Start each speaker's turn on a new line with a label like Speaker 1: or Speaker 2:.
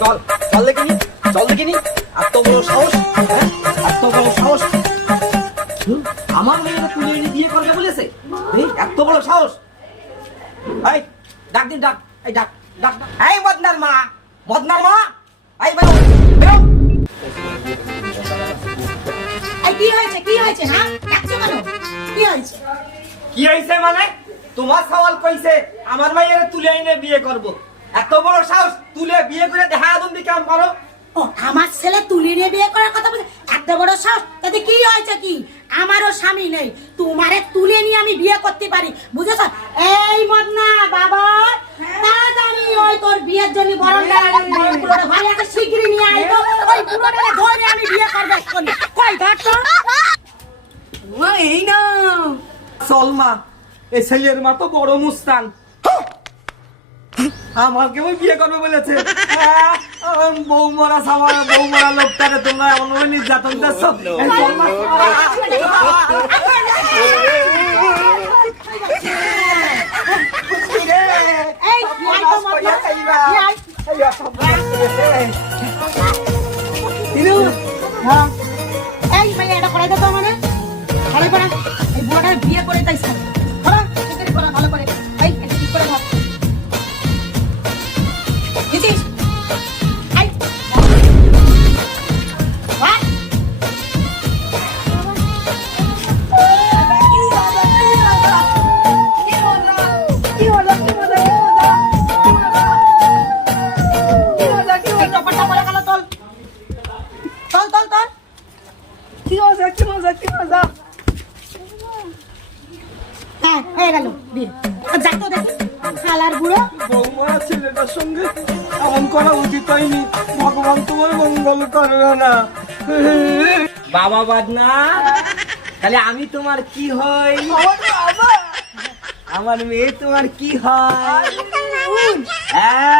Speaker 1: চল চল দেখিনি চল দেখিনি এত বড় সাহস হ্যাঁ? বড় সাহস। আমার মেয়েরা তুলে এনে বিয়ে করবে বলেছে। এত বড় সাহস। এই ডাক দিন ডাক। এই ডাক ডাক। এই বদনার মা বদনার মা। এই বেরো বেরো।
Speaker 2: এই কি হয়েছে কি হয়েছে হ্যাঁ? ডাকছো কেন? কি হয়েছে?
Speaker 1: কি হয়েছে মানে? তোমার সওয়াল কইছে আমার মাইয়ের তুলে এনে বিয়ে করব। এত বড় সাহস তুলে বিয়ে করে দেখা তুমি কেমন পারো
Speaker 2: ও আমার ছেলে তুলি নিয়ে বিয়ে করার কথা বলছে? এত বড় সাহস? তাতে কি হয়েছে কি? আমারও স্বামী নেই। তোমারে তুলে নিয়ে আমি বিয়ে করতে পারি। বুঝেছ? এই মদনা বাবা তাড়াতাড়ি ওই তোর বিয়ের জন্য বরণ ভাই একটা শিগগিরই নিয়ে আয় তো। ওই পুরোটা ধরে আমি বিয়ে করব এক্ষুনি। কই ধর তো।
Speaker 3: এই না
Speaker 1: সলমা এই ছেলের মা তো বড় মুস্তান। আমাকে ওই বিয়ে করবে বলেছে বউ মরা সামা বউ মরা লোকটাকে তোমরা এমন ভাবে নির্যাতন
Speaker 2: হ্যাঁ চল চল চল
Speaker 3: কি মজা কি মজা কি মজা
Speaker 2: হ্যাঁ হয়ে গেল বিয়ে যা তো দেখি খালার বুড়ো
Speaker 1: বউ ছেলেটার সঙ্গে এমন করা উচিত হয়নি ভগবান তোমার মঙ্গল করবে না বাবা বাদনা তাহলে আমি তোমার কি হই আমার মেয়ে তোমার কি হয় হ্যাঁ।